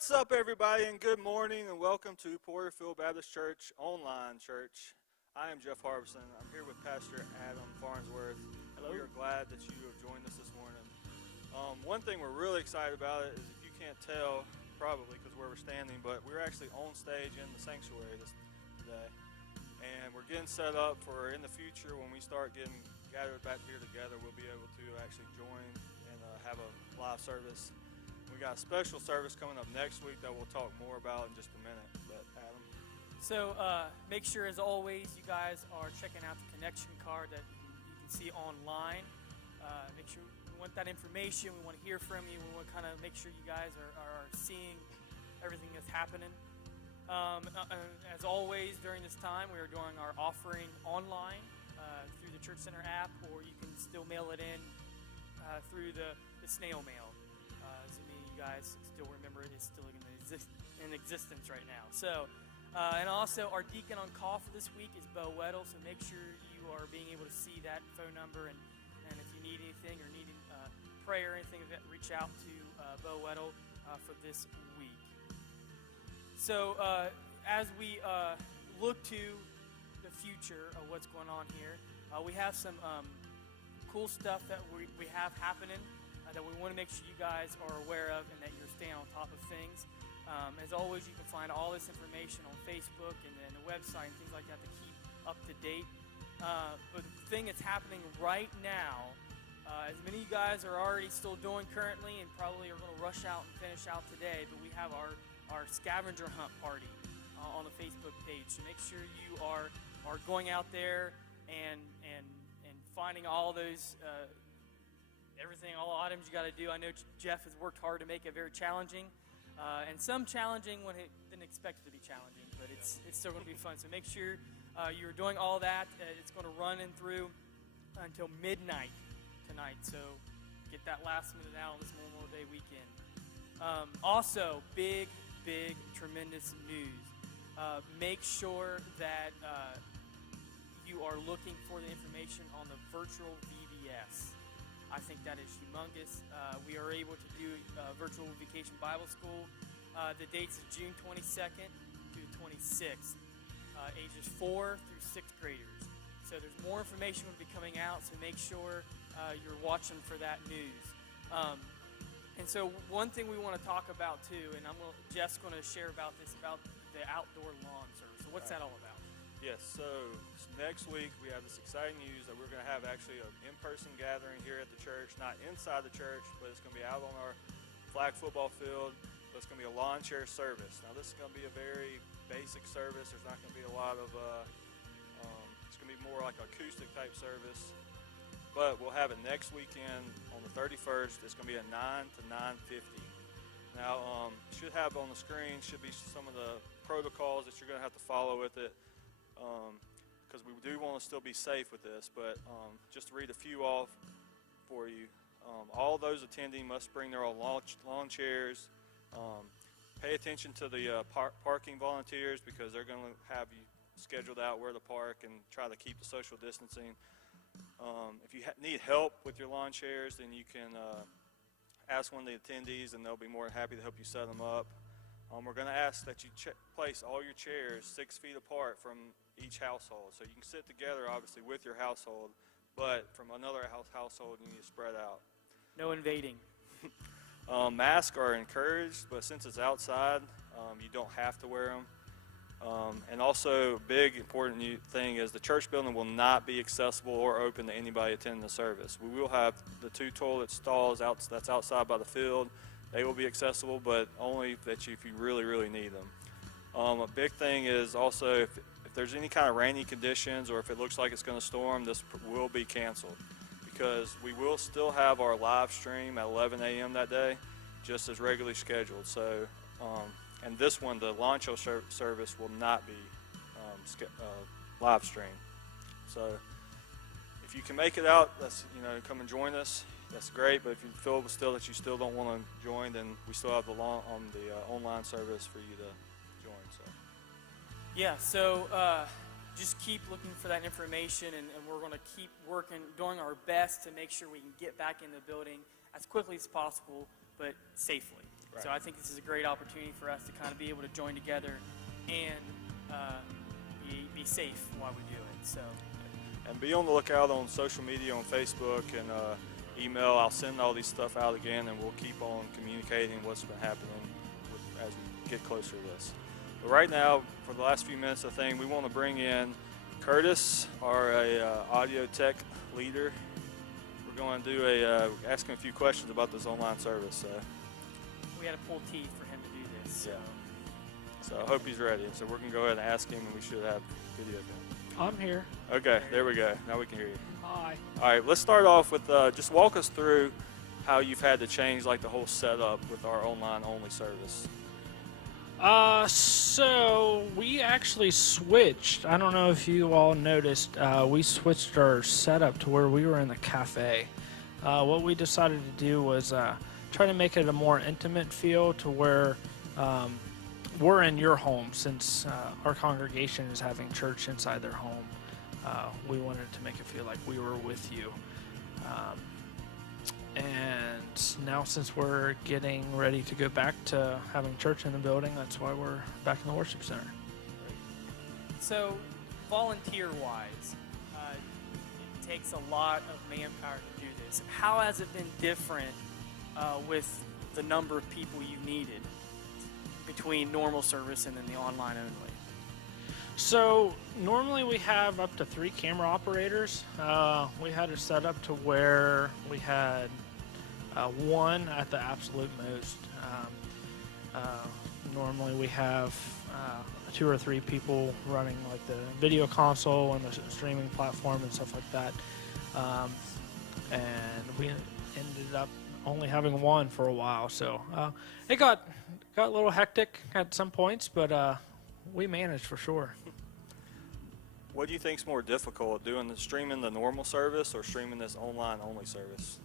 What's up, everybody, and good morning, and welcome to Porterfield Baptist Church Online Church. I am Jeff Harbison. I'm here with Pastor Adam Farnsworth. Hello. We are glad that you have joined us this morning. One thing we're really excited about it is, if you can't tell, probably because where we're standing, but we're actually on stage in the sanctuary today. And we're getting set up for in the future when we start getting gathered back here together, we'll be able to actually join and have a live service. We got a special service coming up next week that we'll talk more about in just a minute. But Adam? So make sure, as always, you guys are checking out the connection card that you can see online. Make sure we want that information. We want to hear from you. We want to kind of make sure you guys are seeing everything that's happening. As always, during this time, we are doing our offering online through the Church Center app, or you can still mail it in through the snail mail. As many of you guys still remember, it is still in existence right now. So, and also our deacon on call for this week is Bo Weddle, so make sure you are being able to see that phone number, and if you need anything or needing prayer or anything, reach out to Bo Weddle for this week. So as we look to the future of what's going on here, we have some cool stuff that we have happening that we want to make sure you guys are aware of and that you're staying on top of things. As always, you can find all this information on Facebook and then the website and things like that to keep up to date. But the thing that's happening right now, as many of you guys are already still doing currently and probably are going to rush out and finish out today, but we have our scavenger hunt party on the Facebook page. So make sure you are going out there and finding all those all items you got to do. I know Jeff has worked hard to make it very challenging, and some challenging when he didn't expect it to be challenging, but it's still going to be fun. So make sure you're doing all that. It's going to run in through until midnight tonight, so get that last minute out on this Memorial Day weekend. Also, big, tremendous news. Make sure that you are looking for the information on the virtual VBS. I think that is humongous. We are able to do virtual vacation Bible school. The dates is June 22nd through 26th, ages 4 through 6th graders. So there's more information going to be coming out, so make sure you're watching for that news. And so one thing we want to talk about too, and Jeff's going to share about this, about the outdoor lawn service. So what's that all about? Yes, so next week we have this exciting news that we're going to have actually an in-person gathering here at the church, not inside the church, but it's going to be out on our flag football field. But it's going to be a lawn chair service. Now, this is going to be a very basic service. There's not going to be a lot of, it's going to be more like acoustic type service. But we'll have it next weekend on the 31st. It's going to be at 9 to 9:50. Now, should have on the screen should be some of the protocols that you're going to have to follow with it. Because we do want to still be safe with this, but just to read a few off for you. All those attending must bring their own lawn chairs. Pay attention to the parking volunteers, because they're going to have you scheduled out where to park and try to keep the social distancing. If you need help with your lawn chairs, then you can ask one of the attendees, and they'll be more than happy to help you set them up. We're going to ask that you place all your chairs 6 feet apart from each household. So you can sit together, obviously, with your household, but from another household, you need to spread out. No invading. Masks are encouraged, but since it's outside, you don't have to wear them. And also, a big important thing is the church building will not be accessible or open to anybody attending the service. We will have the 2 toilet stalls that's outside by the field. They will be accessible, but only if you really, really need them. A big thing is also if there's any kind of rainy conditions, or if it looks like it's going to storm, this will be canceled, because we will still have our live stream at 11 a.m. that day, just as regularly scheduled. So, and this one, the launch service, will not be live streamed. So, if you can make it out, come and join us. That's great, but if you feel still that you still don't want to join, then we still have the online service for you to join. So, yeah. So just keep looking for that information, and we're going to keep doing our best to make sure we can get back in the building as quickly as possible, but safely. So I think this is a great opportunity for us to kind of be able to join together and be safe while we do it. So. And be on the lookout on social media, on Facebook and email. I'll send all these stuff out again, and we'll keep on communicating what's been happening as we get closer to this. But right now, for the last few minutes of the thing, we want to bring in Curtis, our audio tech leader. We're going to do ask him a few questions about this online service. We had to pull teeth for him to do this. So I hope he's ready. So we're going to go ahead and ask him, and we should have video of him. I'm here. Okay, there we go. Now we can hear you. Hi. All right, let's start off with just walk us through how you've had to change like the whole setup with our online only service. So we actually switched. I don't know if you all noticed. We switched our setup to where we were in the cafe. What we decided to do was try to make it a more intimate feel to where we're in your home, since our congregation is having church inside their home. We wanted to make it feel like we were with you. And now, since we're getting ready to go back to having church in the building, that's why we're back in the worship center. So, volunteer-wise, it takes a lot of manpower to do this. How has it been different with the number of people you needed between normal service and then the online only? So normally we have up to 3 camera operators. We had it set up to where we had 1 at the absolute most. Normally we have 2 or 3 people running like the video console and the streaming platform and stuff like that. And we ended up only having 1 for a while. So it got a little hectic at some points, but we managed for sure. What do you think's more difficult, doing streaming the normal service or streaming this online only service?